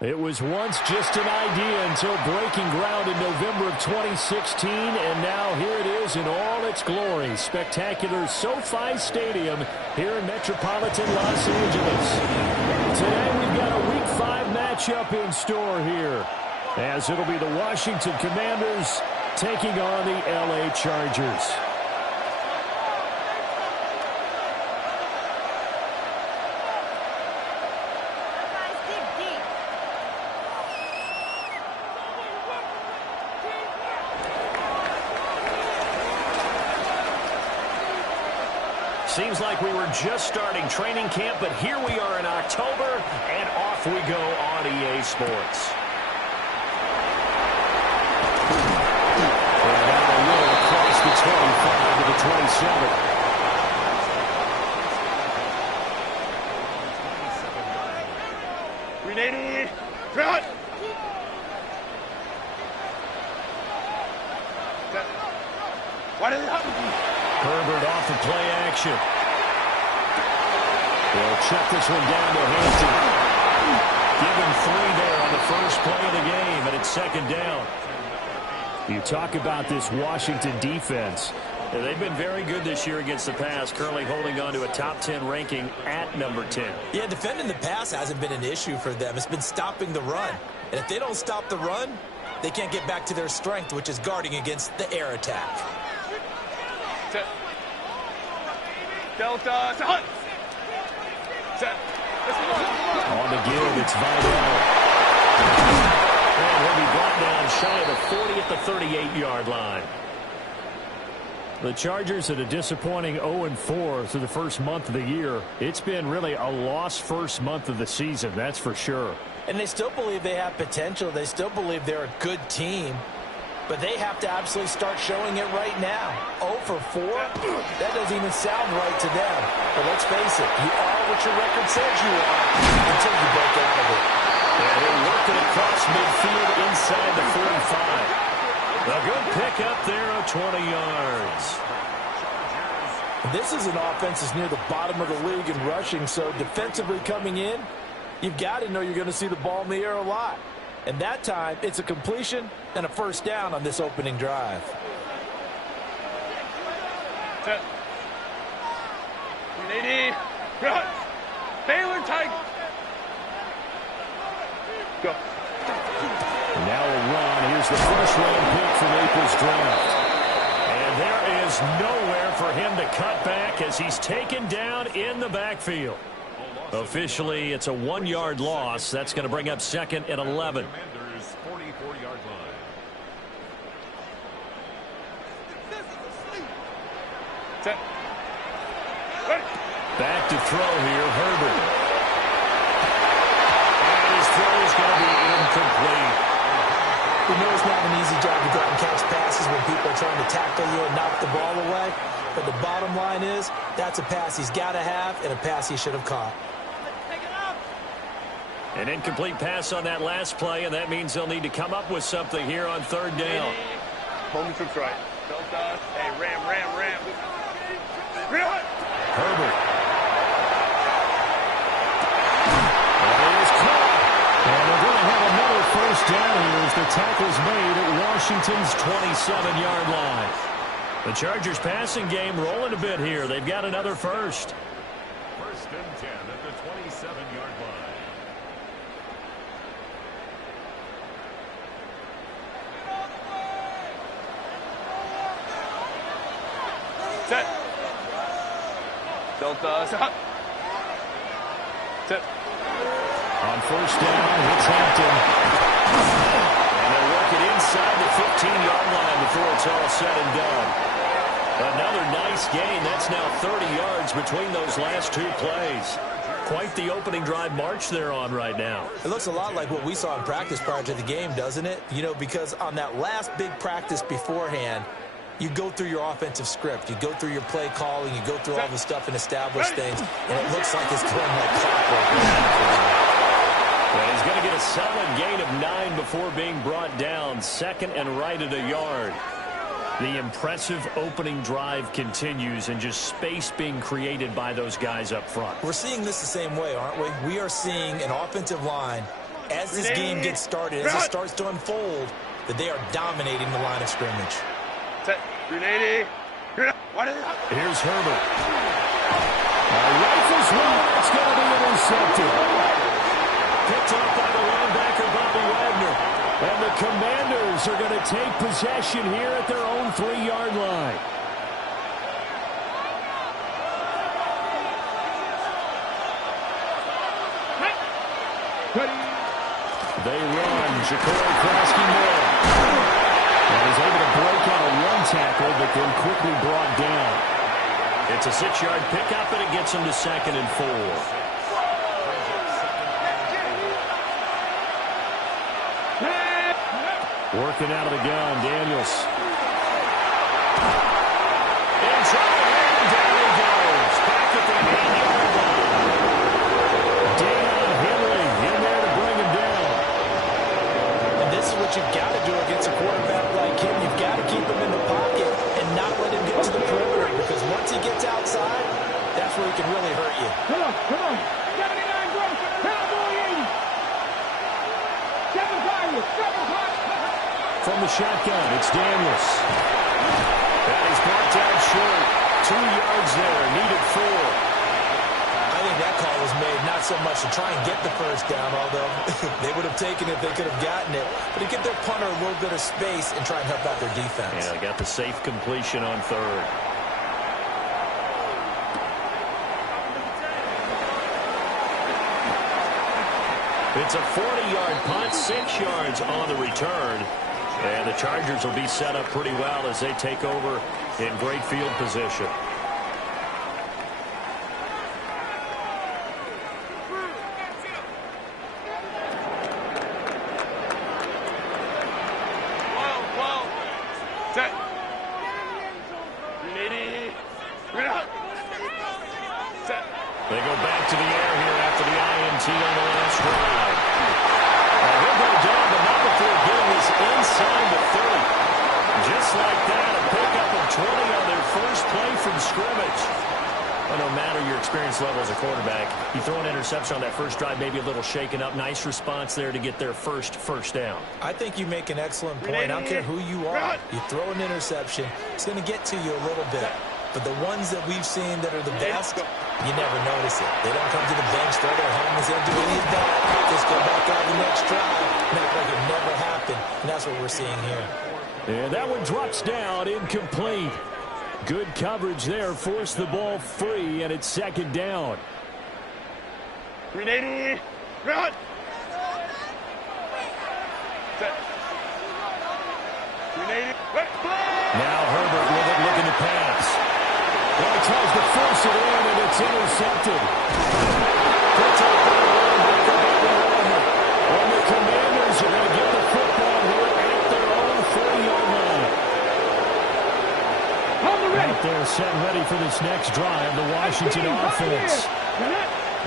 It was once just an idea until breaking ground in November of 2016, and now here it is in all its glory. Spectacular SoFi Stadium here in metropolitan Los Angeles. Today we've got a Week 5 matchup in store here, as it'll be the Washington Commanders taking on the LA Chargers. Seems like we were just starting training camp, but here we are in October, and off we go on EA Sports. And now a little across the 25 to the 27. Grenade! Front! What is it? Herbert off the play action. They'll check this one down to Hampton. Given 3 there on the first play of the game, and it's second down. You talk about this Washington defense. They've been very good this year against the pass, currently holding on to a top 10 ranking at number 10. Yeah, defending the pass hasn't been an issue for them. It's been stopping the run. And if they don't stop the run, they can't get back to their strength, which is guarding against the air attack. Delta, hunt. On the give, it's Vidal. And he'll be brought down shy of the 40 at the 38-yard line. The Chargers at a disappointing 0-4 through the first month of the year. It's been really a lost first month of the season, that's for sure. And they still believe they have potential. They still believe they're a good team. But they have to absolutely start showing it right now. 0-4? That doesn't even sound right to them. But let's face it, you are what your record says you are until you break out of it. And they're working across midfield inside the 45. A good pickup there of 20 yards. This is an offense that's near the bottom of the league in rushing, so defensively coming in, you've got to know you're going to see the ball in the air a lot. And that time, it's a completion and a first down on this opening drive. Grenade! Run! Baylor tight! Go. Now a run. Here's the first-round pick from April's draft. And there is nowhere for him to cut back as he's taken down in the backfield. Officially, it's a 1-yard loss. That's going to bring up second and 11. Commanders' 44-yard line. Back to throw here, Herbert. And his throw is going to be incomplete. We know it's not an easy job to go out and catch passes when people are trying to tackle you and knock the ball away. But the bottom line is, that's a pass he's got to have and a pass he should have caught. An incomplete pass on that last play, and that means they'll need to come up with something here on third down. Home troops right. Delta. Hey, ram. Herbert. That is caught. And they're going to have another first down here as the tackle's made at Washington's 27-yard line. The Chargers passing game rolling a bit here. They've got another first. First and 10 at the 27-yard line. Set. Delta. Set. On first down, it's Hampton. And they'll work it inside the 15-yard line before it's all said and done. Another nice gain. That's now 30 yards between those last 2 plays. Quite the opening drive march they're on right now. It looks a lot like what we saw in practice prior to the game, doesn't it? You know, because on that last big practice beforehand, you go through your offensive script. You go through your play calling. You go through all the stuff and establish things. And it looks like it's going like clockwork. Well, he's going to get a solid gain of 9 before being brought down. Second and right at a yard. The impressive opening drive continues and just space being created by those guys up front. We're seeing this the same way, aren't we? We are seeing an offensive line as this game gets started, as it starts to unfold, that they are dominating the line of scrimmage. Set. 380. Here's Herbert. Rifles one. It's going to be intercepted. Picked up by the linebacker, Bobby Wagner. And the Commanders are going to take possession here at their own 3-yard line. They run. Ja'Cory Krasky-Moore. And he's able to break out a one tackle, but then quickly brought down. It's a 6-yard pickup, and it gets him to 2nd and 4. Working out of the gun, Daniels. In trouble, and down he goes. Back at the 8-yard line. Deion Henley in there to bring him down. And this is what you've got to do against a quarterback like him. You've got to keep him in the pocket and not let him get to the perimeter, because once he gets outside, that's where he can really hurt you. Come on. 79 goes. Cowboy 80. 7 From the shotgun, it's Daniels. And he's brought down short. 2 yards there, needed 4. I think that call was made not so much to try and get the first down, although they would have taken it if they could have gotten it, but to give their punter a little bit of space and try and help out their defense. Yeah, got the safe completion on 3rd. It's a 40-yard punt, 6 yards on the return. And the Chargers will be set up pretty well as they take over in great field position. Set. 380. Bring it up. Set. They go back to the air here after the INT on the last drive. He'll go down, but not before getting this inside the 30. Just like that, a pickup of 20 on their first play from scrimmage. Well, no matter your experience level as a quarterback, you throw an interception on that first drive, maybe a little shaken up. Nice response there to get their first down. I think you make an excellent point. I don't care who you are. You throw an interception, it's going to get to you a little bit. But the ones that we've seen that are the best, you never notice it. They don't come to the bench, throw their helmets in, do any of that. Just go back out the next drive and act like it never happened. And that's what we're seeing here. And that one drops down, incomplete. Good coverage there, forced the ball free, and it's 2nd down. 380. Run. Set. 380. Now Herbert with it, looking to pass. Well, he tries to force it in, and it's intercepted. Picked up by the linebacker, Bobby Wagner. And the Commanders are going to get the football here at their own 40-yard line. Out there, set and ready for this next drive, the Washington offense.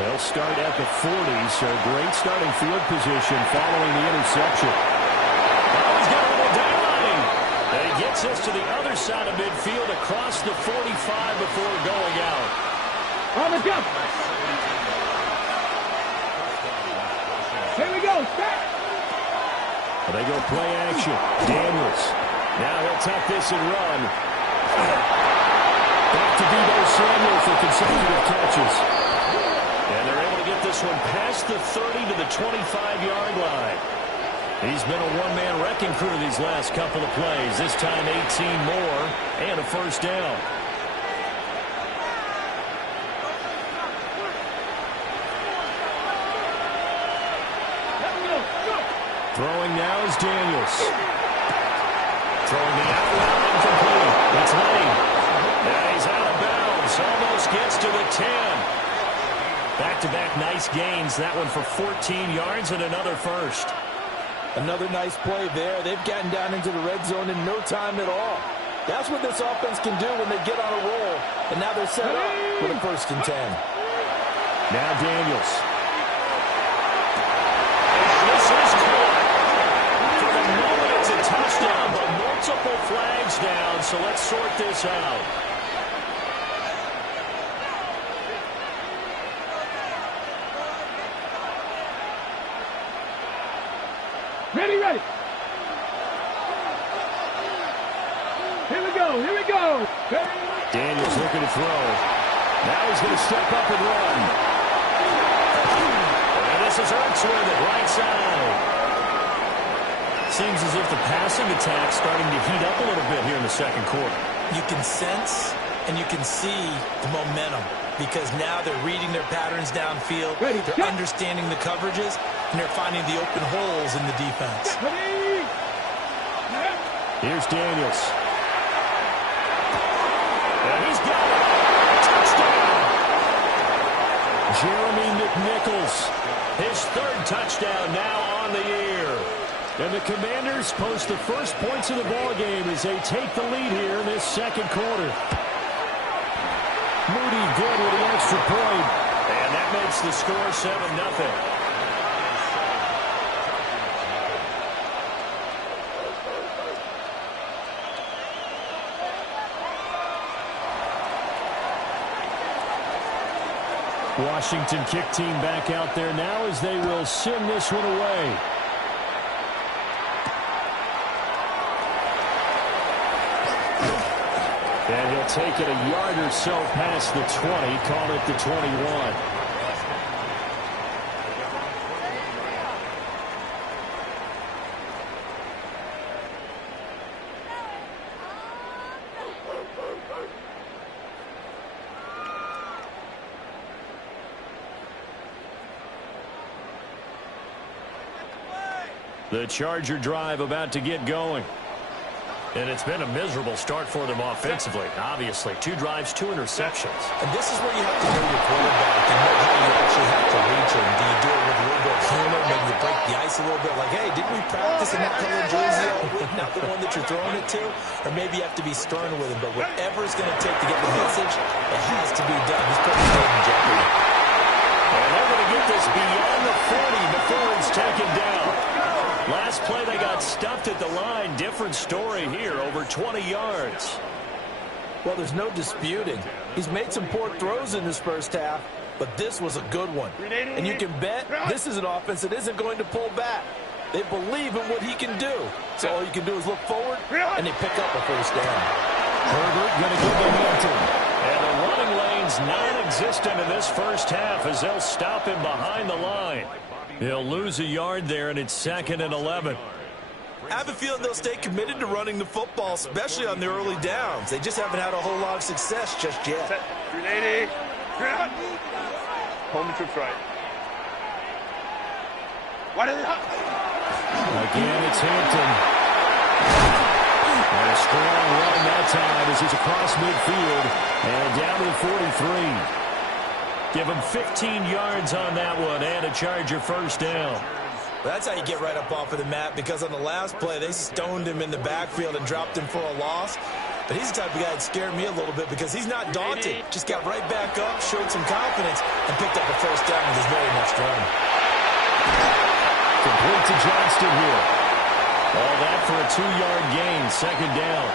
They'll start at the 40, so great starting field position following the interception. Oh, he's got a little daylighting. And he gets us to the other side of midfield across the 45 before going out. On the jump. Here we go. Start. They go play action. Daniels. Now he'll tuck this and run. Back to Debo Samuel for consecutive catches. And they're able to get this one past the 30 to the 25-yard line. He's been a one-man wrecking crew these last couple of plays. This time 18 more and a first down. Throwing now is Daniels. Throwing the out route incomplete. It's Lane. And he's out of bounds. Almost gets to the 10. Back-to-back nice gains. That one for 14 yards and another first. Another nice play there. They've gotten down into the red zone in no time at all. That's what this offense can do when they get on a roll. And now they're set up with a 1st and 10. Now Daniels. This is caught. For the moment, it's a touchdown, but multiple flags down, so let's sort this out. go. Here we go. Daniels looking to throw. Now he's going to step up and run. And this is Ertz with it, right side. Seems as if the passing attack's starting to heat up a little bit here in the second quarter. You can sense and you can see the momentum because now they're reading their patterns downfield. They're understanding the coverages, and they're finding the open holes in the defense. Here's Daniels. And he's got it. Touchdown. Jeremy McNichols. His third touchdown now on the year. And the Commanders post the first points of the ball game as they take the lead here in this second quarter. Moody good with the extra point. And that makes the score 7-0. Washington kick team back out there now as they will send this one away. And he'll take it a yard or so past the 20, call it the 21. The Charger drive about to get going. And it's been a miserable start for them offensively, obviously. 2 drives, 2 interceptions. And this is where you have to know your quarterback and know how you actually have to reach him. Do you do it with a little bit of humor, maybe you break the ice a little bit, like, hey, didn't we practice in that color jersey all week, not the one that you're throwing it to? Or maybe you have to be stern with him. But whatever it's going to take to get the message, it has to be done. He's putting it in jeopardy. And they're going to get this beyond the 40 before it's taken down. Last play, they got stuffed at the line. Different story here, over 20 yards. Well, there's no disputing. He's made some poor throws in this first half, but this was a good one. And you can bet this is an offense that isn't going to pull back. They believe in what he can do. So all you can do is look forward, and they pick up a first down. Herbert going to give the Hampton. And the running lane's non-existent in this first half as they'll stop him behind the line. He'll lose a yard there, and it's 2nd and 11. I have a feeling they'll stay committed to running the football, especially on the early downs. They just haven't had a whole lot of success just yet. 380. Home trips right. Again, it's Hampton. And a strong run that time as he's across midfield and down to the 43. Give him 15 yards on that one and a Charger first down. That's how you get right up off of the mat, because on the last play, they stoned him in the backfield and dropped him for a loss. But he's the type of guy that scared me a little bit because he's not daunted. Just got right back up, showed some confidence, and picked up a first down with his very next run. Complete to Johnston here. All that for a 2-yard gain, 2nd down.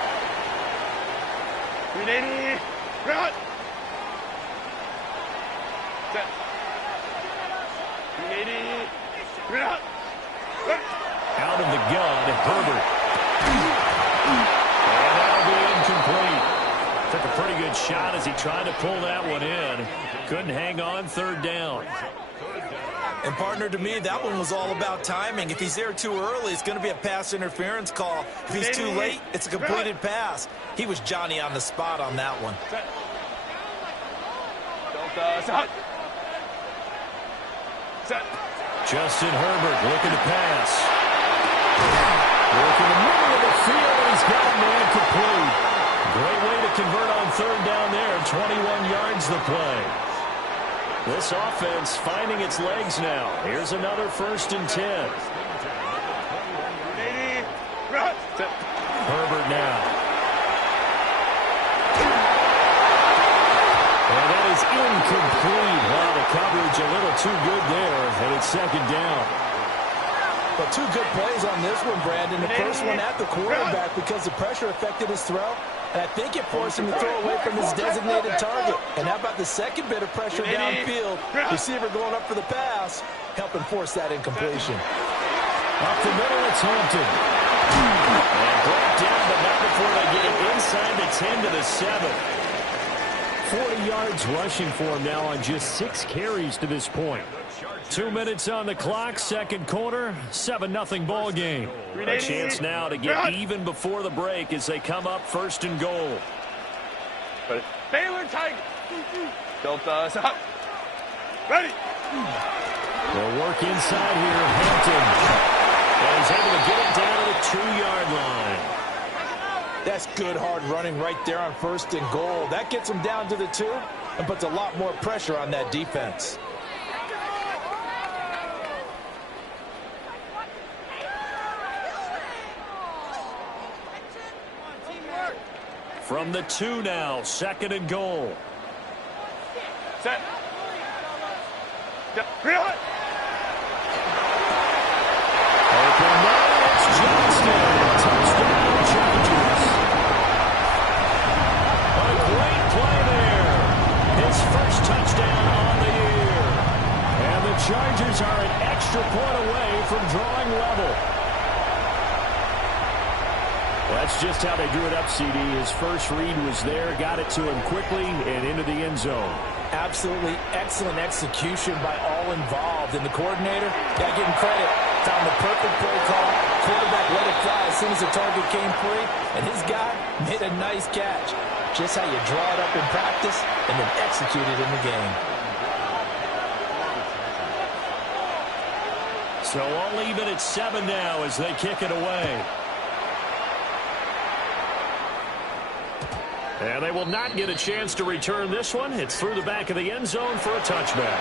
380. Run. Out of the gun, Herbert. And that'll be incomplete. Took a pretty good shot as he tried to pull that one in. Couldn't hang on, 3rd down. And, partner, to me, that one was all about timing. If he's there too early, it's going to be a pass interference call. If he's too late, it's a completed pass. He was Johnny on the spot on that one. Justin Herbert looking to pass. Working the middle of the field, and he's got a man complete. Great way to convert on 3rd down there. 21 yards the play. This offense finding its legs now. Here's another 1st and 10. Herbert now. And that is incomplete. Wow, the coverage a little too good there, and it's 2nd down. But 2 good plays on this one, Brandon. The first one at the quarterback because the pressure affected his throw. And I think it forced him to throw away from his designated target. And how about the second bit of pressure downfield? Receiver going up for the pass, helping force that incompletion. Up the middle, it's Hampton. And brought down, but not before they get it inside the 10 to the 7. 40 yards rushing for him now on just 6 carries to this point. 2 minutes on the clock, second quarter, 7-0 ball game. A chance now to get even before the break as they come up first and goal. Baylor Tiger. Delta stop. Ready. They'll work inside here, Hampton. And he's able to get it down to the 2-yard line. That's good hard running right there on first and goal. That gets him down to the 2 and puts a lot more pressure on that defense. From the 2 now, second and goal. Set. Open man, it's Johnston. Touchdown, Chargers. A great play there. His first touchdown on the year. And the Chargers are an extra point away from drawing level. Well, that's just how they drew it up, CD. His first read was there, got it to him quickly, and into the end zone. Absolutely excellent execution by all involved. And the coordinator, got to give him credit, found the perfect play call. Quarterback let it fly as soon as the target came free, and his guy made a nice catch. Just how you draw it up in practice and then execute it in the game. So all even at 7 now as they kick it away. And they will not get a chance to return this one. It's through the back of the end zone for a touchback.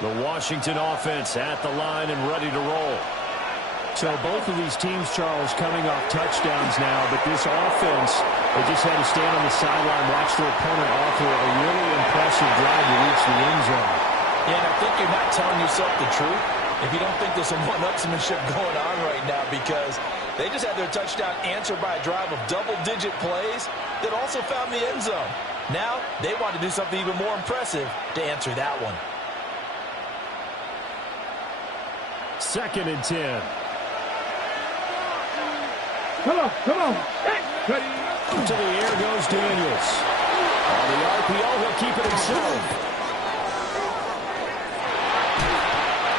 The Washington offense at the line and ready to roll. So both of these teams, Charles, coming off touchdowns now, but this offense, they just had to stand on the sideline, watch their opponent offer a really impressive drive to reach the end zone. Yeah, and I think you're not telling yourself the truth if you don't think there's some one-upsmanship going on right now, because they just had their touchdown answered by a drive of double-digit plays that also found the end zone. Now they want to do something even more impressive to answer that one. 2nd and 10. Come on. Ready. To the air goes Daniels. On the RPO, he'll keep it himself.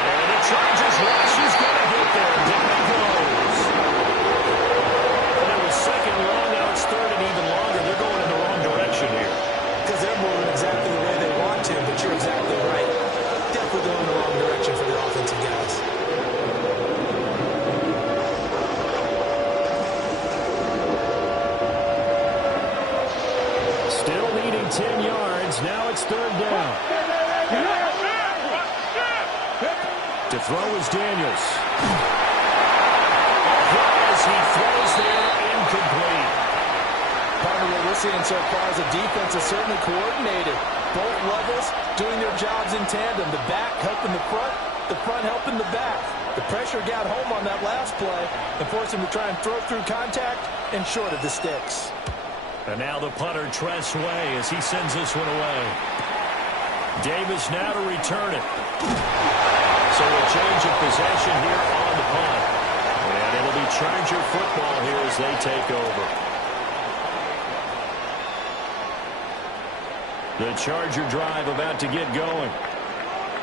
And the Chargers rush is going to get there. Down he goes. And it was second long, now it's third and even longer. They're going in the wrong direction here. Because they're moving exactly the way they want to, but you're exactly right. Definitely going in the wrong direction for the offensive guys. Still needing 10 yards. Now it's third down. To throw is Daniels. As he throws there, incomplete. Part of what we're seeing so far is the defense is certainly coordinated. Both levels doing their jobs in tandem. The back helping the front helping the back. The pressure got home on that last play and forced him to try and throw through contact and short of the sticks. And now the punter Tress Way as he sends this one away. Davis now to return it. So a change of possession here on the punt. And it'll be Charger football here as they take over. The Charger drive about to get going.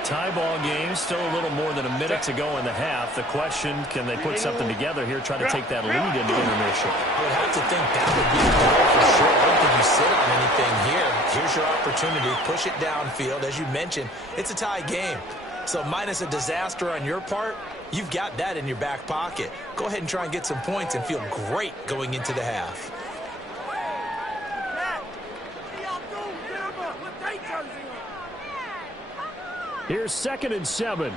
Tie ball game, still a little more than a minute to go in the half. The question, can they put something together here, try to take that lead into intermission? I would have to think that would be the goal for sure. I don't think you sit on anything here. Here's your opportunity. Push it downfield. As you mentioned, it's a tie game. So minus a disaster on your part, you've got that in your back pocket. Go ahead and try and get some points and feel great going into the half. Here's 2nd and 7.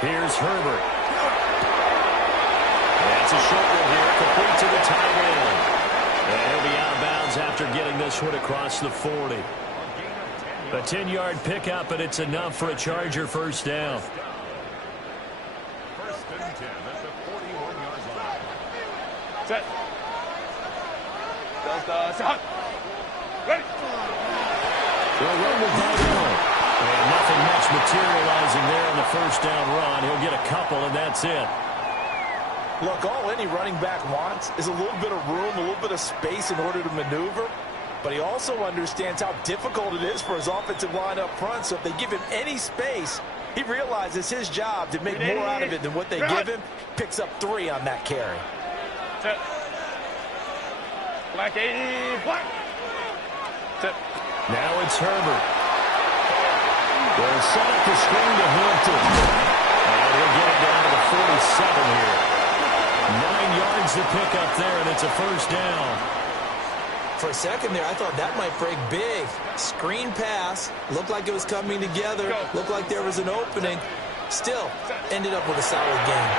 Here's Herbert. That's a short one here, complete to the tight end. And he'll be out of bounds after getting this one across the 40. A 10-yard pickup, and it's enough for a Charger first down. First and 10 at the 41-yard line. Set. Delta, set. Ready. They'll run with Pball. And nothing much materializing there on the first down run. He'll get a couple, and that's it. Look, all any running back wants is a little bit of room, a little bit of space in order to maneuver. But he also understands how difficult it is for his offensive line up front. So if they give him any space, he realizes his job to make more out of it than what they give him. Picks up 3 on that carry. Set. Black 80. Black. Set. Now it's Herbert. They'll set up the screen to Hampton. And he'll get it down to the 47 here. 9 yards to pick up there, and it's a first down. For a second there, I thought that might break big. Screen pass. Looked like it was coming together. Looked like there was an opening. Still, ended up with a solid game.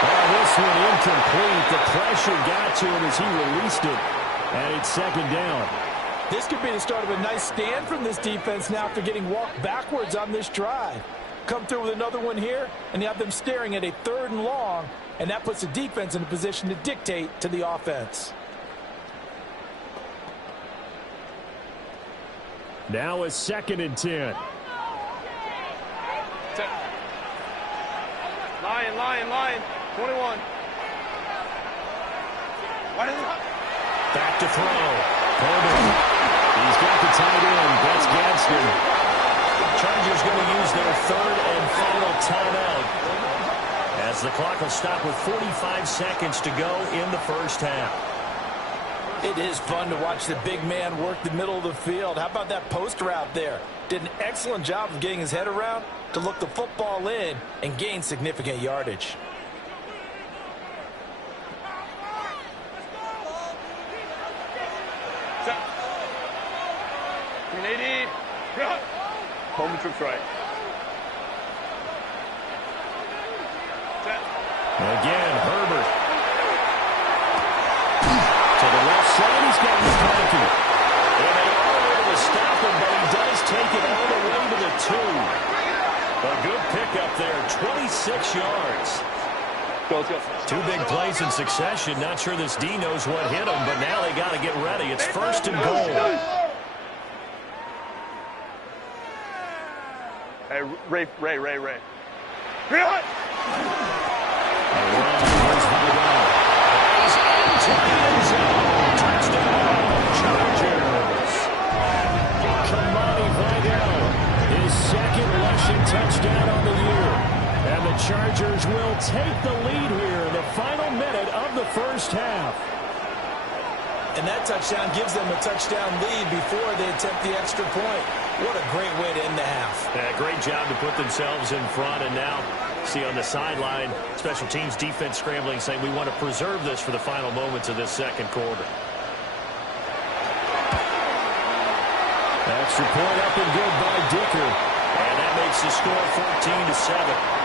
Well, this one incomplete. The pressure got to him as he released it. And it's second down. This could be the start of a nice stand from this defense now after getting walked backwards on this drive. Come through with another one here, and you have them staring at a 3rd and long, and that puts the defense in a position to dictate to the offense. Now a 2nd and 10. Set. Line. 21. Why does it? Back to throw. Herbert. He's got the tight end. That's Gadsden. Chargers going to use their 3rd and final timeout, as the clock will stop with 45 seconds to go in the first half. It is fun to watch the big man work the middle of the field. How about that post route there? Did an excellent job of getting his head around to look the football in and gain significant yardage. Set. 380. Home trips right. Set. Again, Herbert. To the left side, he's got McCarthy. And they are able to stop him, but he does take it all the way to the 2. A good pickup there, 26 yards. Go, let's go. 2 big plays in succession. Not sure this D knows what hit him, but now they got to get ready. It's 1st and goal. Hey, Ray. Touchdown on the year. And the Chargers will take the lead here in the final minute of the first half. And that touchdown gives them a touchdown lead before they attempt the extra point. What a great way to end the half. Yeah, great job to put themselves in front. And now, see on the sideline, special teams defense scrambling, saying we want to preserve this for the final moments of this second quarter. Extra point up and good by Dicker. And that makes the score 14-7.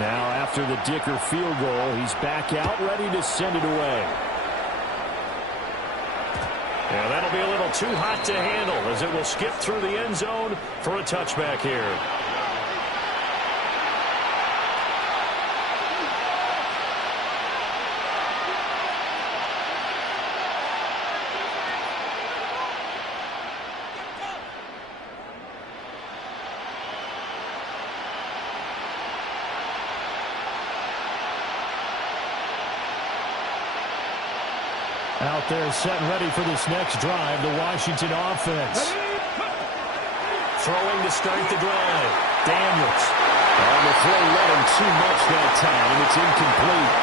Now, after the Dicker field goal, he's back out, ready to send it away. Yeah, that'll be a little too hot to handle as it will skip through the end zone for a touchback here. Out there set and ready for this next drive, the Washington offense. Throwing to start the drive. Daniels. And the throw led him too much that time, and it's incomplete.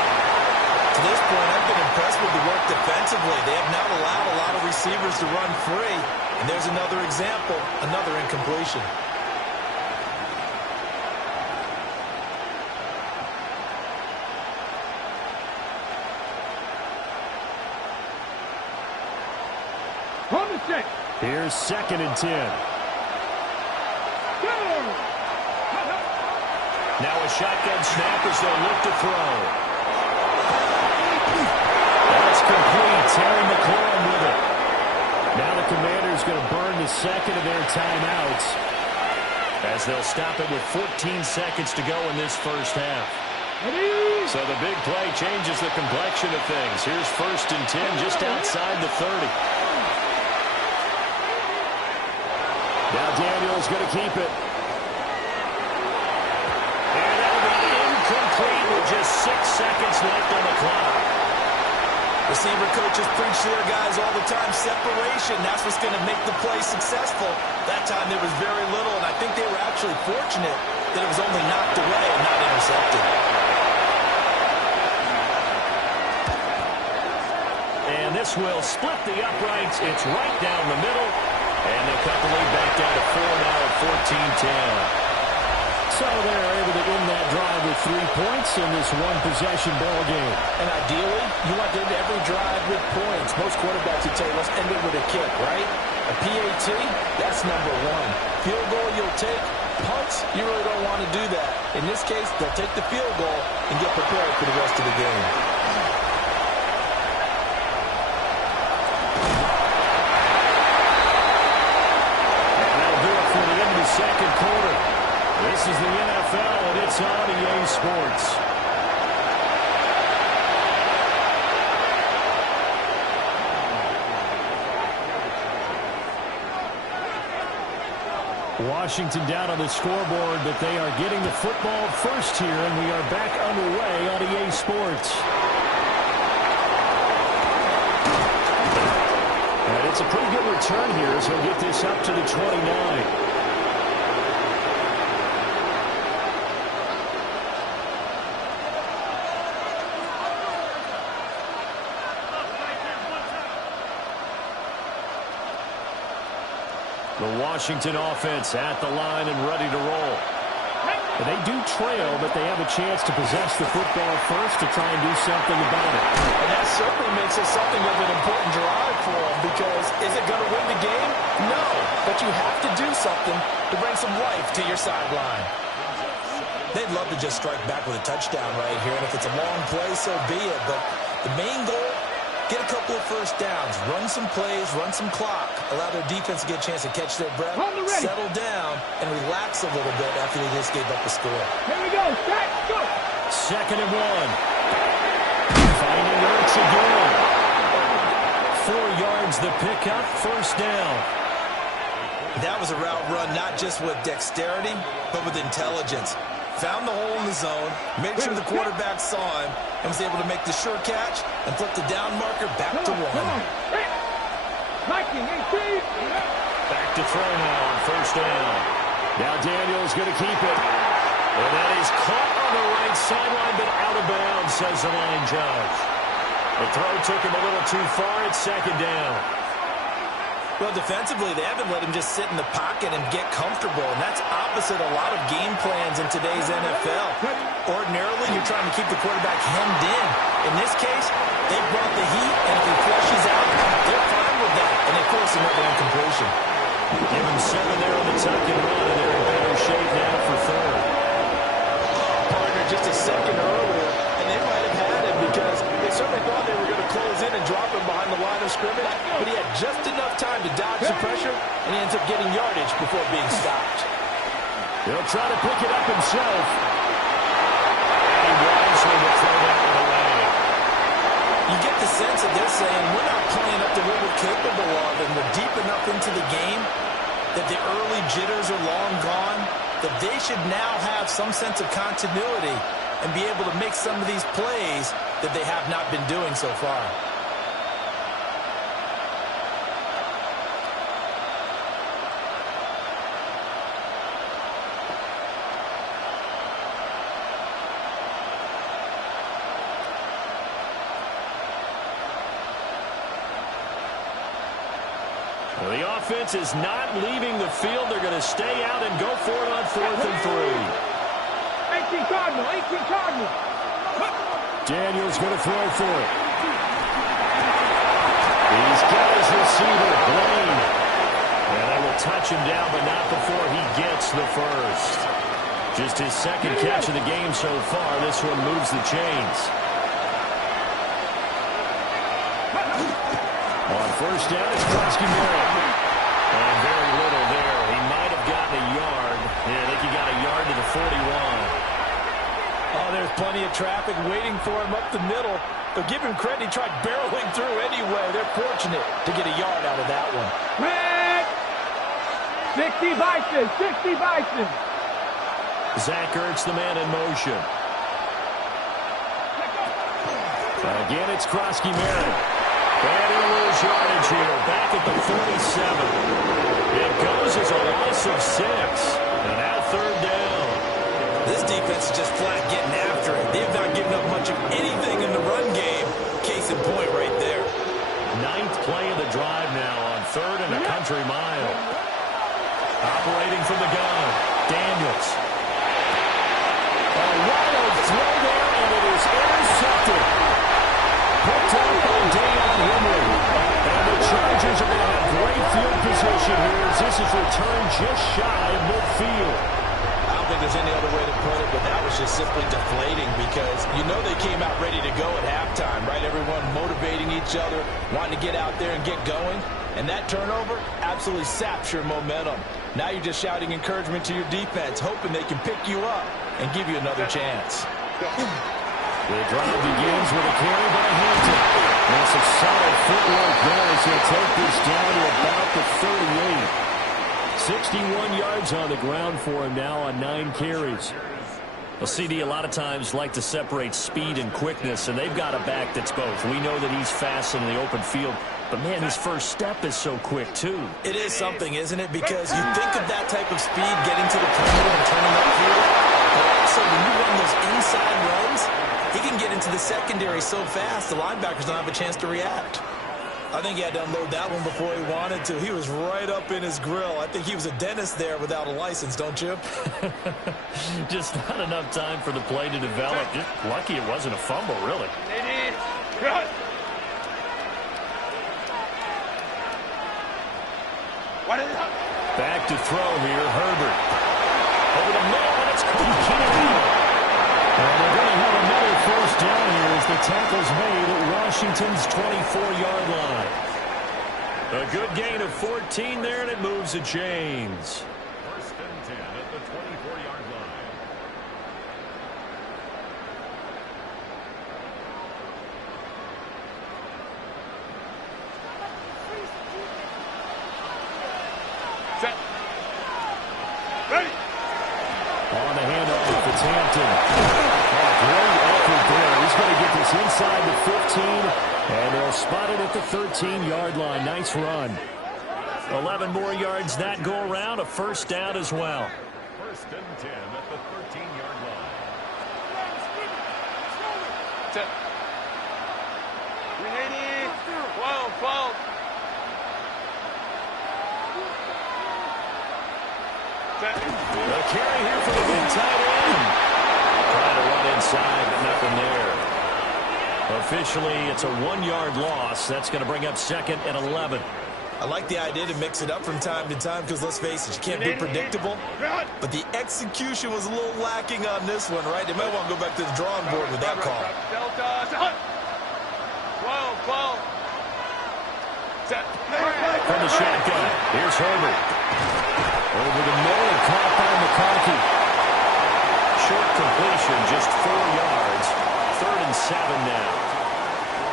To this point, I've been impressed with the work defensively. They have not allowed a lot of receivers to run free. And there's another example, another incompletion. Here's 2nd and 10. Now a shotgun snap as they'll look to throw. That's complete. Terry McLaurin with it. second of their timeouts, as they'll stop it with 14 seconds to go in this first half. So the big play changes the complexion of things. Here's 1st and 10 just outside the 30. Now Daniels going to keep it. And that'll be incomplete with just 6 seconds left on the clock. Receiver coaches preach to their guys all the time, separation. That's what's going to make the play successful. That time there was very little, and I think they were actually fortunate that it was only knocked away and not intercepted. And this will split the uprights. It's right down the middle. And they'll cut the lead back down to 4 now at 14-10. So they're able to end that drive with 3 points in this one-possession ball game. And ideally, you want to end every drive with points. Most quarterbacks would say, let's end it with a kick, right? A PAT, that's number 1. Field goal you'll take. Punts, you really don't want to do that. In this case, they'll take the field goal and get prepared for the rest of the game. Second quarter. This is the NFL, and it's on EA Sports. Washington down on the scoreboard, but they are getting the football first here, and we are back underway on EA Sports. And it's a pretty good return here as he'll get this up to the 29. The Washington offense at the line and ready to roll. And they do trail, but they have a chance to possess the football first to try and do something about it. And that certainly makes it something of an important drive for them, because is it going to win the game? No, but you have to do something to bring some life to your sideline. They'd love to just strike back with a touchdown right here, and if it's a long play, so be it. But the main goal, get a couple of first downs, run some plays, run some clock, allow their defense to get a chance to catch their breath, settle down, and relax a little bit after they just gave up the score. Here we go. Set, go. 2nd and 1. Finding Ertz again. 4 yards the pickup, 1st down. That was a route run not just with dexterity, but with intelligence. Found the hole in the zone, made sure the quarterback saw him, and was able to make the sure catch and flip the down marker back to 1. Back to throw now on 1st down. Now Daniels going to keep it. And that is caught on the right sideline, but out of bounds, says the line judge. The throw took him a little too far. It's 2nd down. Well, defensively, they haven't let him just sit in the pocket and get comfortable, and that's opposite a lot of game plans in today's NFL. Ordinarily, you're trying to keep the quarterback hemmed in. In this case, they brought the heat, and if he flushes out, they're fine with that, and they force another incompletion. Give him 7 there on the tuck and run, and they're in better shape now for 3rd. Partner just a second earlier, and they might have had him because they certainly thought they were going to close in and drop him behind the line of scrimmage, but he had just enough time to dodge the pressure, and he ends up getting yardage before being stopped. He'll try to pick it up himself. And he wisely will throw that one away. You get the sense that they're saying, we're not playing up to what we're capable of, and we're deep enough into the game that the early jitters are long gone, that they should now have some sense of continuity and be able to make some of these plays that they have not been doing so far. The offense is not leaving the field. They're going to stay out and go for it on 4th and 3. 18 Cardinal, 18 Cardinal. Daniels going to throw for it. He's got his receiver, Blaine. And they will touch him down, but not before he gets the first. Just his 2nd catch of the game so far. This one moves the chains. On 1st down, it's Krusky Barrett. And very little there. He might have gotten a yard. Yeah, I think he got a yard to the 41. Oh, there's plenty of traffic waiting for him up the middle. But give him credit, he tried barreling through anyway. They're fortunate to get a yard out of that one. Red! 60 Bison, 60 Bison. Zach Ertz, the man in motion. Again, it's Krosky-Merritt. And he'll lose yardage here, back at the 47. It goes as a loss of 6. And now third down. This defense is just flat getting after it. They have not given up much of anything in the run game. Case in point right there. 9th play of the drive now on 3rd and a country mile. Operating from the gun, Daniels. A wild throw there, and it is intercepted. Picked up by Deion Henry. And the Chargers are going to have great field position here as this is returned just shy of midfield. I don't think there's any other way to put it, but that was just simply deflating because you know they came out ready to go at halftime, right? Everyone motivating each other, wanting to get out there and get going. And that turnover absolutely saps your momentum. Now you're just shouting encouragement to your defense, hoping they can pick you up and give you another chance. The drive begins with a carry by Hampton. And some solid footwork there as he'll take this down to about the 38. 61 yards on the ground for him now on 9 carries. Well, CD, a lot of times like to separate speed and quickness, and they've got a back that's both. We know that he's fast in the open field, but, man, his first step is so quick, too. It is something, isn't it? Because you think of that type of speed getting to the perimeter and turning upfield, but also when you run those inside runs, he can get into the secondary so fast the linebackers don't have a chance to react. I think he had to unload that one before he wanted to. He was right up in his grill. I think he was a dentist there without a license, don't you? Just not enough time for the play to develop. Just lucky it wasn't a fumble, really. Back to throw here, Herbert. Over the middle, and it's caught. And they're going to have another first down here as the tackle's made at Washington's 24-yard line. A good gain of 14 there, and it moves the chains. First and 10 at the 24-yard line. Set. Ready. On the handoff, it's Hampton. Great effort there. He's going to get this inside the 15, and they'll spot it at the 13-yard line. Nice run. 11 more yards that go around, a first down as well. First and 10 at the 13-yard line. Set. 380. 12. Set. The carry here for the big tight end. Trying to run inside, but nothing there. Officially, it's a 1-yard loss. That's going to bring up 2nd and 11. I like the idea to mix it up from time to time because, let's face it, you can't be predictable. But the execution was a little lacking on this one, right? They might want to go back to the drawing board with that call. Delta. 12. Set. From the shotgun, here's Herbert. Over the middle and caught by McConkey. Short completion, just 4 yards. 3rd and 7 now.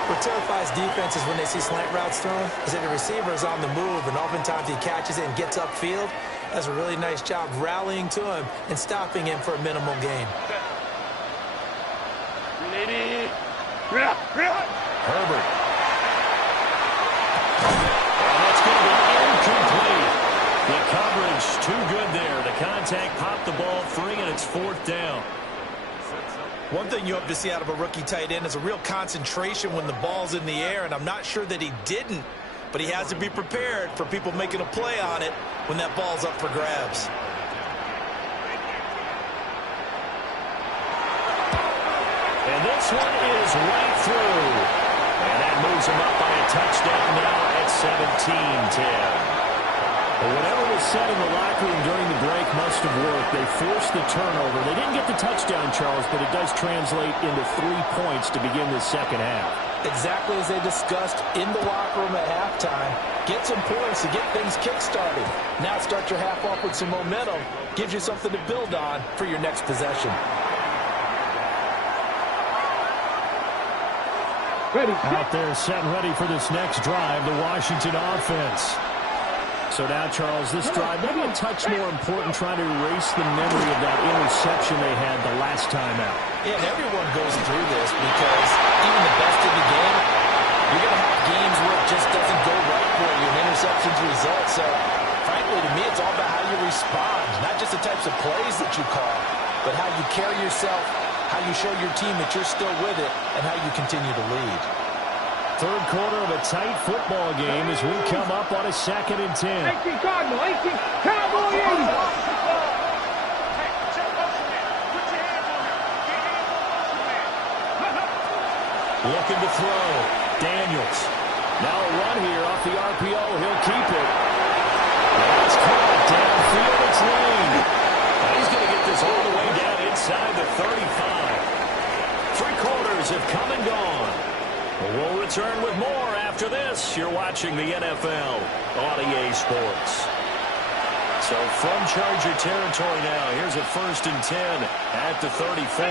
What terrifies defenses when they see slant routes thrown is that the receiver is on the move, and oftentimes he catches it and gets upfield. Does a really nice job rallying to him and stopping him for a minimal gain. Herbert. And that's going to be incomplete. The coverage too good there. The contact popped the ball free, and it's 4th down. One thing you hope to see out of a rookie tight end is a real concentration when the ball's in the air, and I'm not sure that he didn't, but he has to be prepared for people making a play on it when that ball's up for grabs. And this one is right through. And that moves him up by a touchdown now at 17-10. But whatever was said in the locker room during the break must have worked. They forced the turnover. They didn't get the touchdown, Charles, but it does translate into 3 points to begin this second half. Exactly as they discussed in the locker room at halftime. Get some points to get things kick-started. Now start your half off with some momentum. Gives you something to build on for your next possession. Out there set ready for this next drive, the Washington offense. So now, Charles, this drive maybe a touch more important, trying to erase the memory of that interception they had the last time out. Yeah, and everyone goes through this because even the best in the game, you're going to have games where it just doesn't go right for you, and interceptions result. So, frankly, to me, it's all about how you respond, not just the types of plays that you call, but how you carry yourself, how you show your team that you're still with it, and how you continue to lead. Third quarter of a tight football game as we come up on a 2nd and 10. 18 Cardinal, 18 Cowboy 80. Looking to throw. Daniels. Now a run here off the RPO. He'll keep it. That's caught downfield. It's Lane. He's going to get this all the way down inside the 35. 3 quarters have come and gone. We'll return with more after this. You're watching the NFL on EA Sports. So from Charger territory now, here's a 1st and 10 at the 34.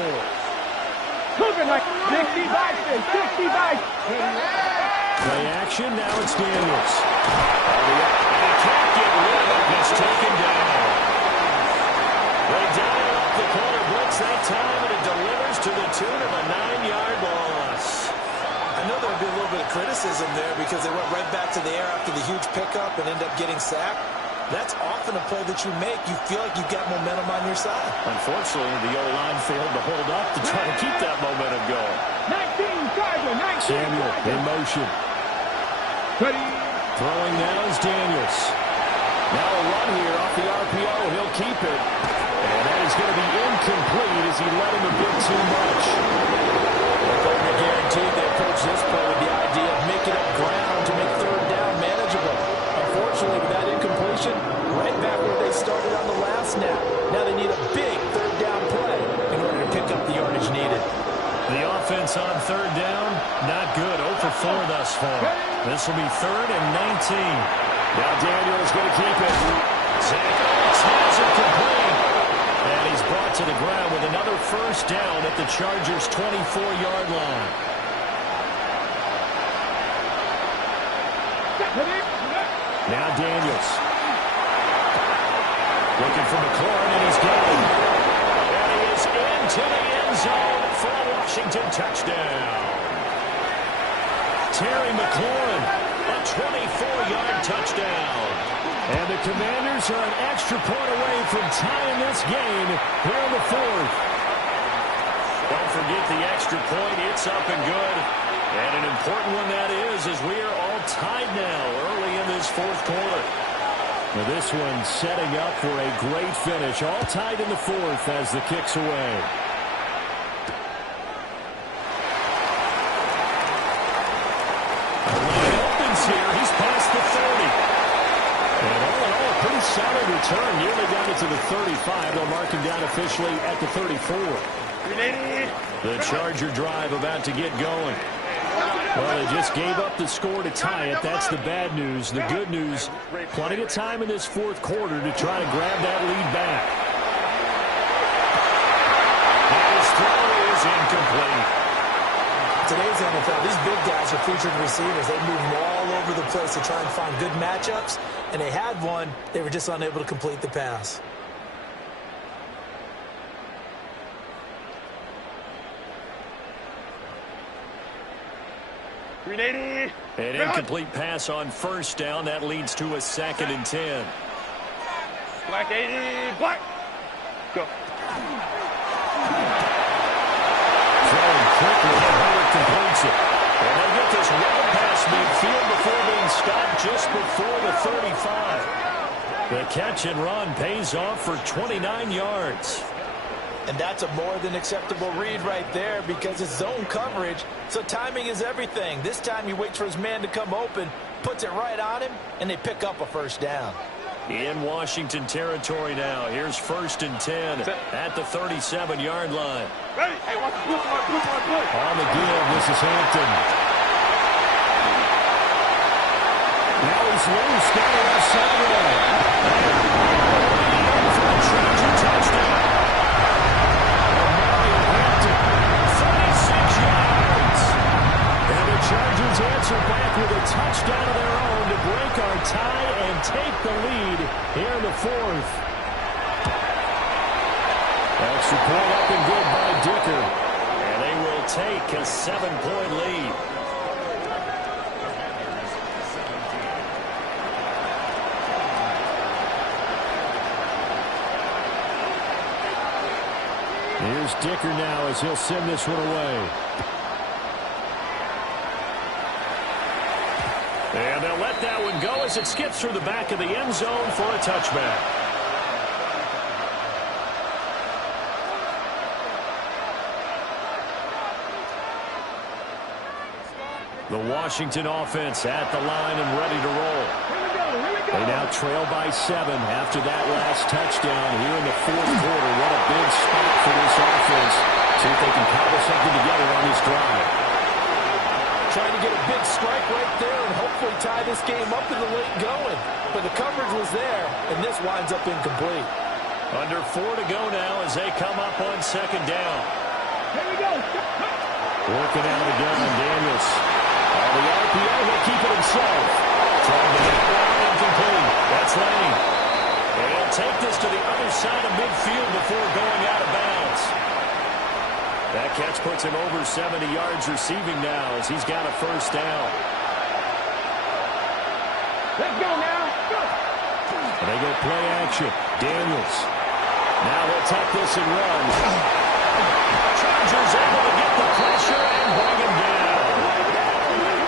Looking like 60 Bison, 60 Bison. Play action, now it's Daniels. And he can't get rid of it. It's taken down. They dial up the corner blitz that time, and it delivers to the tune of a 9-yard loss. I know there would be a little bit of criticism there because they went right back to the air after the huge pickup and ended up getting sacked. That's often a play that you make. You feel like you've got momentum on your side. Unfortunately, the O-line failed to hold up to try to keep that momentum going. 19 Cardinal, 19 Samuel in motion. Throwing now is Daniels. Now a run here off the RPO. He'll keep it. And that is going to be incomplete as he let him a bit too much. They're guaranteed they approach this play with the idea of making up ground to make 3rd down manageable. Unfortunately, with that incompletion, right back where they started on the last snap. Now they need a big 3rd down play in order to pick up the yardage needed. The offense on 3rd down, not good. 0 for 4 thus far. This will be 3rd and 19. Now Daniels going to keep it. Zach Ertz has it complete. And he's brought to the ground with another 1st down at the Chargers' 24-yard line. Now Daniels. Looking for McLaurin, and he's got him. And he is into the end zone for a Washington touchdown. Terry McLaurin, a 24-yard touchdown. And the Commanders are an extra point away from tying this game here in the 4th. Don't forget the extra point. It's up and good. And an important one that is, as we are all tied now early in this 4th quarter. Now this one setting up for a great finish. All tied in the 4th as the kick's away. Lane opens here. He's past the 30. And all in all, a pretty solid return. Nearly got it to the 35. They'll mark him down officially at the 34. The Charger drive about to get going. Well, they just gave up the score to tie it. That's the bad news. The good news, plenty of time in this 4th quarter to try to grab that lead back. And his throw is incomplete. Today's NFL, these big guys are featured receivers. They move them all over the place to try and find good matchups, and they had one. They were just unable to complete the pass. An incomplete pass on 1st down. That leads to a 2nd and 10. Black 80, black. Go. Throwing quickly, Howard completes it. And they get this well past midfield before being stopped just before the 35. The catch and run pays off for 29 yards. And that's a more than acceptable read right there because it's zone coverage, so timing is everything. This time he waits for his man to come open, puts it right on him, and they pick up a 1st down. In Washington territory now. Here's 1st and 10 at the 37-yard line. Ready? Hey, watch the blitz. On the give, this is Hampton. Now he's loose down the left sideline. And for a Charger touchdown. Mario Hampton, 36 yards. And the Chargers answer back with a touchdown of their own to break our tie and take the lead here in the fourth. Extra point up and good by Dicker. And they will take a 7-point lead. Here's Dicker now as he'll send this one away. And they'll let that one go as it skips through the back of the end zone for a touchback. The Washington offense at the line and ready to roll. They now trail by 7 after that last touchdown here in the fourth quarter. What a big spot for this offense. See if they can cobble something together on this drive. Trying to get a big strike right there and hopefully tie this game up in the late going. But the coverage was there, and this winds up incomplete. Under 4 to go now as they come up on second down. Here we go. Working out of the gun, Daniels. The RPO, he'll keep it himself. Trying to hit one incomplete. That's Lane. And he'll take this to the other side of midfield before going out of bounds. That catch puts him over 70 yards receiving now as he's got a first down. Let's go now. Go. And they go play action. Daniels. Now he'll tuck this and run. Chargers able to get the pressure and bring him down.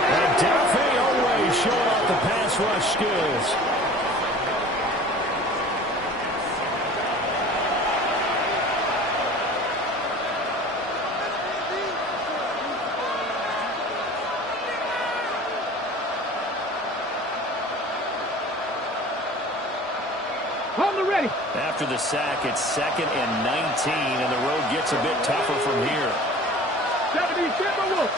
And Dafe always showing off the pass rush skills. On the ready. After the sack, it's 2nd and 19, and the road gets a bit tougher from here. 70 Timberwolves.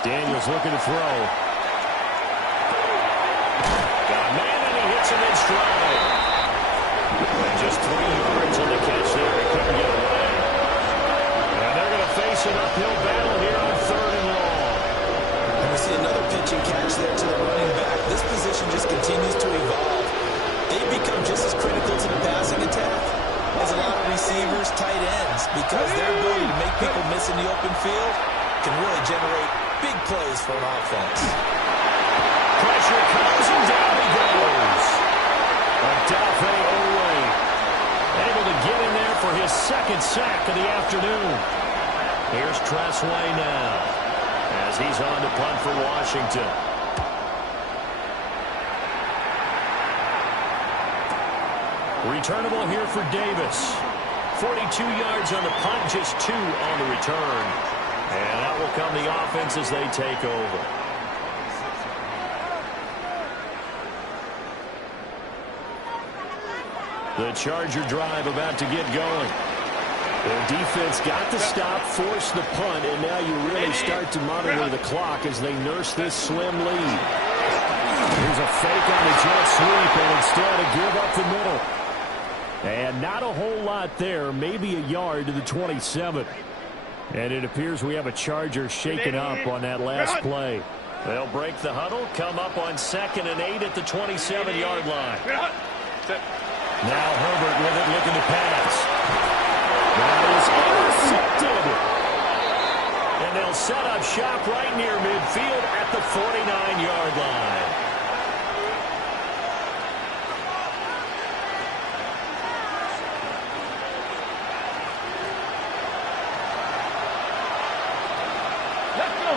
Daniels looking to throw. Got a man, and he hits him in stride. And just 3 yards on the catch there. He couldn't get away. And they're going to face an uphill battle here on 3rd and long. And we see another pitch and catch there to the running back. This position just continues to evolve. They become just as critical to the passing attack as a lot of receivers, tight ends, because their ability to make people miss in the open field can really generate big plays for an offense. Pressure comes, and down he goes. Dafe Owe Able to get in there for his 2nd sack of the afternoon. Here's Tressway now as he's on to punt for Washington. Returnable here for Davis. 42 yards on the punt, just 2 on the return. And out will come the offense as they take over. The Charger drive about to get going. Their defense got the stop, forced the punt, and now you really start to monitor the clock as they nurse this slim lead. Here's a fake on the jet sweep, and instead a give up the middle. And not a whole lot there, maybe a yard to the 27. And it appears we have a Charger shaken up on that last play. They'll break the huddle, come up on 2nd and 8 at the 27-yard line. Now Herbert with it, looking to pass. That is intercepted. And they'll set up shop right near midfield at the 49-yard line. Let's go.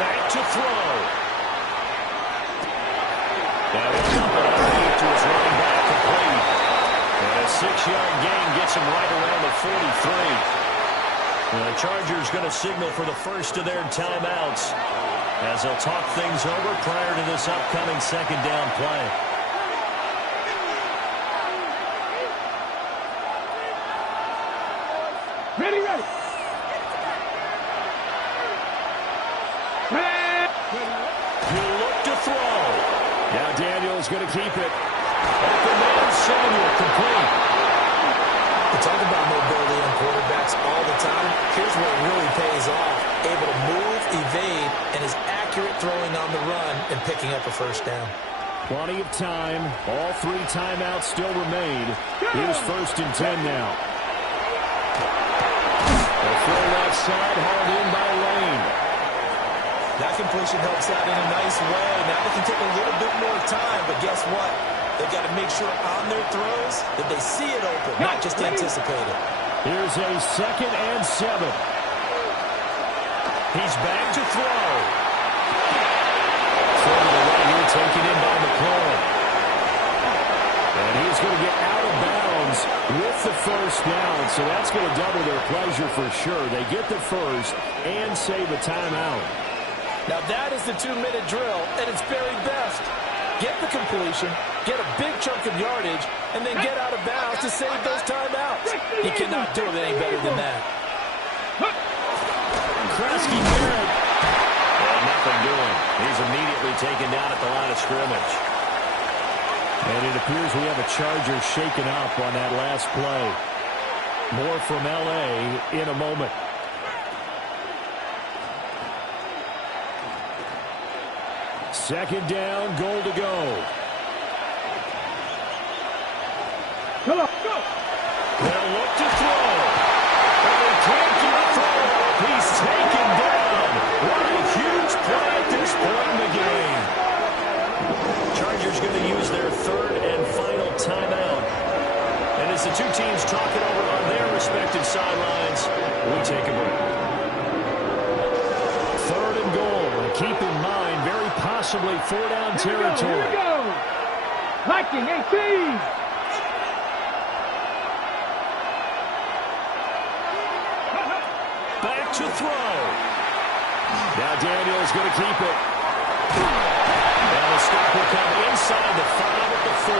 Back to throw. Now he'll dump it underneath to his running back, complete. And a 6-yard gain gets him right around the 43. And the Chargers going to signal for the first of their timeouts as they'll talk things over prior to this upcoming 2nd down play. Ready, ready. throw. Now Daniel's going to keep it. At the man, Samuel, complete. We talk about mobility on quarterbacks all the time. Here's where it really pays off. Able to move, evade, and is accurate throwing on the run and picking up a first down. Plenty of time. All 3 timeouts still remain. Here's 1st and 10 now. The throw left side, hauled in by Lane. That completion helps out in a nice way. Now they can take a little bit more time, but guess what? They've got to make sure on their throws that they see it open, not just anticipate it. Here's a 2nd and 7. He's back to throw. Throw to the right here, taken in by McLaurin. And he's going to get out of bounds with the first down, so that's going to double their pleasure for sure. They get the first and save a timeout. Now that is the 2-minute drill at its very best. Get the completion, get a big chunk of yardage, and then get out of bounds to save those timeouts. You cannot do it any better than that. Kraski Garrett. And nothing doing. He's immediately taken down at the line of scrimmage. And it appears we have a Charger shaken up on that last play. More from L.A. in a moment. Second down, goal to go. Come on, go. They'll look to throw. And they can't get through. He's taken down. What a huge play at this point in the game. Chargers going to use their 3rd and final timeout. And as the 2 teams talk it over on their respective sidelines, we take a break. 3rd and goal. And keep in mind, very possibly 4-down territory. Here we go. Viking 18. Back to throw. Now Daniel's going to keep it. And the stop will come inside the 5 at the 4.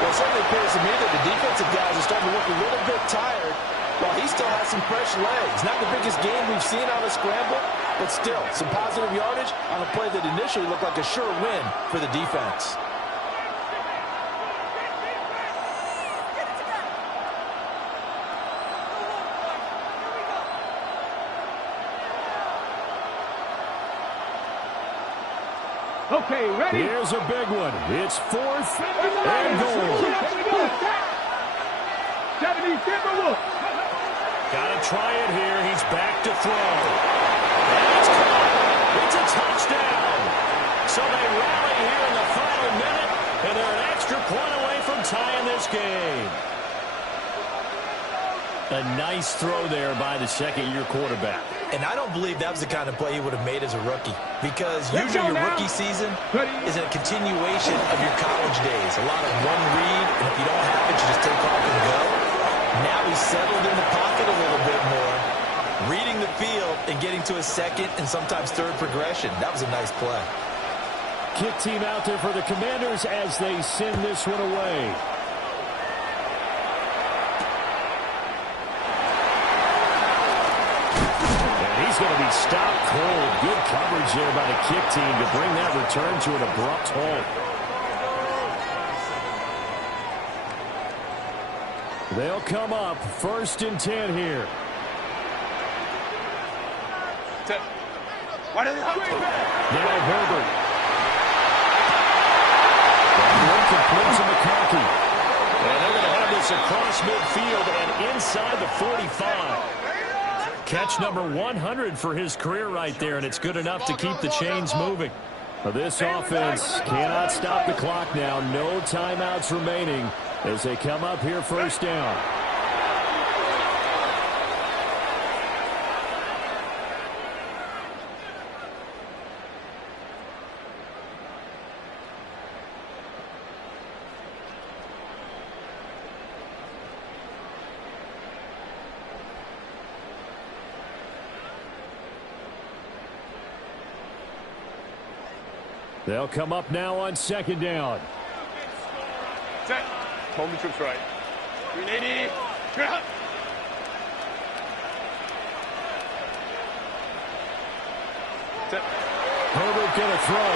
Well, it certainly appears to me that the defensive guys are starting to look a little bit tired while he still has some fresh legs. Not the biggest game we've seen on a scramble, but still some positive yardage on a play that initially looked like a sure win for the defense. Okay, ready? Here's a big one. It's 4th and goal. 70 Timberwolves. Got to try it here. He's back to throw. And it's caught. It's a touchdown. So they rally here in the final minute, and they're an extra point away from tying this game. A nice throw there by the 2nd-year quarterback. And I don't believe that was the kind of play he would have made as a rookie. Because usually your rookie season is a continuation of your college days. A lot of one read, and if you don't have it, you just take off and go. Now he's settled in the pocket a little bit more, reading the field and getting to a 2nd and sometimes 3rd progression. That was a nice play. Kick team out there for the Commanders as they send this one away. He's going to be stopped cold. Good coverage there by the kick team to bring that return to an abrupt halt. They'll come up 1st and 10 here. Why did they Now Herbert. That one complete to McConkey. And they're going to have this across midfield and inside the 45. Catch number 100 for his career right there, and it's good enough to keep the chains moving. This offense cannot stop the clock now. No timeouts remaining as they come up here 1st down. They'll come up now on 2nd down. Set. Home trips right. 380. Set. Herbert going to throw.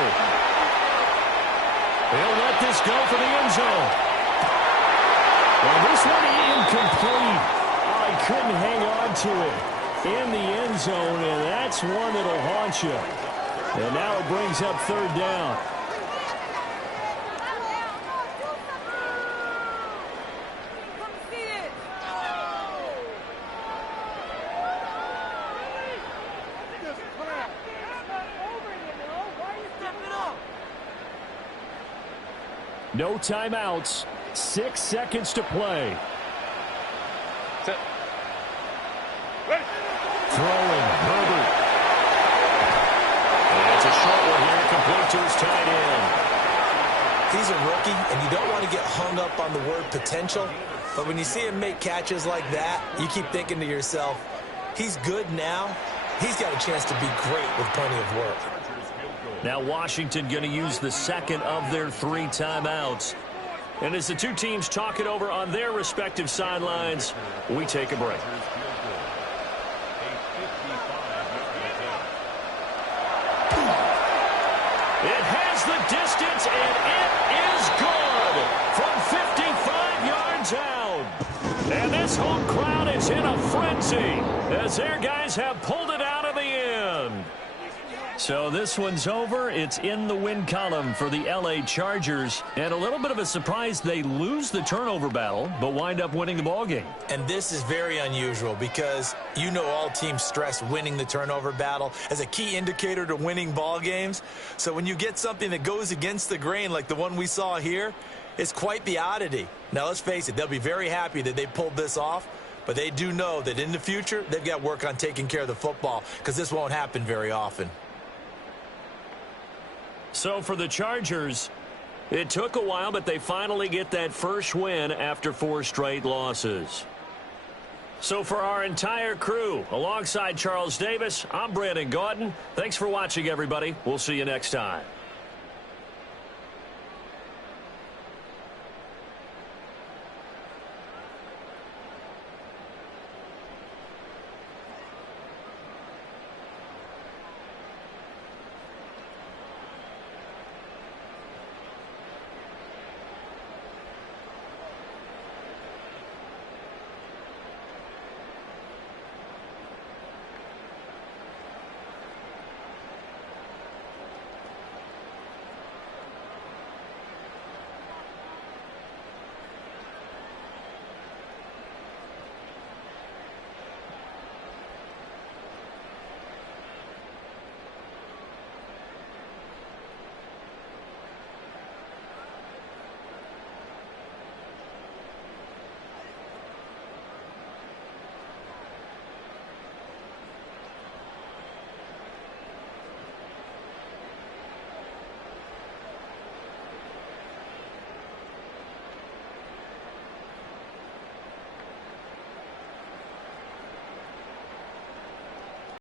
He'll let this go for the end zone. Well, this one incomplete. Oh, he couldn't hang on to it in the end zone, and that's one that'll haunt you. And now it brings up third down. No timeouts. 6 seconds to play. Set. Ready. Throwing, Herbert. And it's a short one here, complete to his tight end. He's a rookie, and you don't want to get hung up on the word potential. But when you see him make catches like that, you keep thinking to yourself, he's good now. He's got a chance to be great with plenty of work. Now Washington going to use the second of their 3 timeouts. And as the two teams talk it over on their respective sidelines, we take a break. It has the distance, and it is good from 55 yards out. And this home crowd is in a frenzy as their guys have pulled it out of the end. So this one's over. It's in the win column for the L.A. Chargers. And a little bit of a surprise, they lose the turnover battle, but wind up winning the ballgame. And this is very unusual because you know all teams stress winning the turnover battle as a key indicator to winning ball games. So when you get something that goes against the grain like the one we saw here, it's quite the oddity. Now let's face it, they'll be very happy that they pulled this off, but they do know that in the future they've got work on taking care of the football because this won't happen very often. So for the Chargers, it took a while, but they finally get that first win after 4 straight losses. So for our entire crew, alongside Charles Davis, I'm Brandon Gaudin. Thanks for watching, everybody. We'll see you next time.